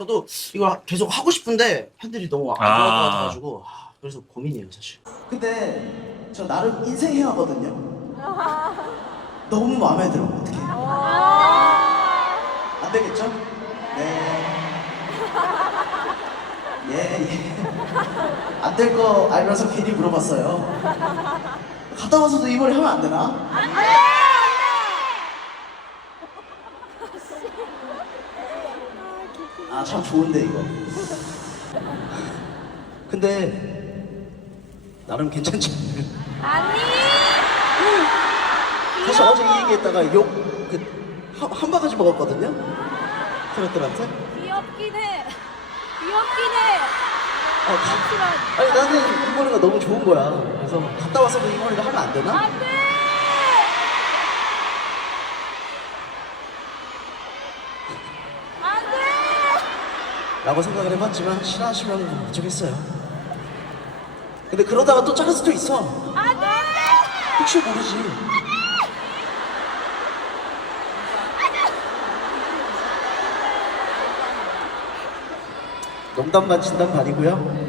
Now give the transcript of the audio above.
저도 이걸 계속 하고 싶은데 팬들이 너무 안 좋아할 것 아. 같아가지고 아, 그래서 고민이에요 사실. 근데 저 나름 인생 헤어거든요. 너무 마음에 들어. 어떻게? 안 되겠죠? 네. 예, 예. 안 될 거 알면서 괜히 물어봤어요. 갔다 와서도 이 머리 하면 안 되나? 아, 참 좋은데, 이거. 근데, 나름 괜찮지? 아니 사실 어제 이 얘기했다가 욕, 그, 한, 한 바가지 먹었거든요? 트롯들한테? 귀엽긴 해 귀엽긴 해 어, 가- 아니, 나는 이 머리가 너무 좋은 거야. 그래서 갔다 와서도 이 머리를 하면 안 되나? 안돼 안돼 라고 생각을 해봤지만, 싫어하시면 어쩌겠어요. 근데 그러다가 또 자를 수도 있어. 안돼 혹시 모르지. 농담 반 진담 반이고요.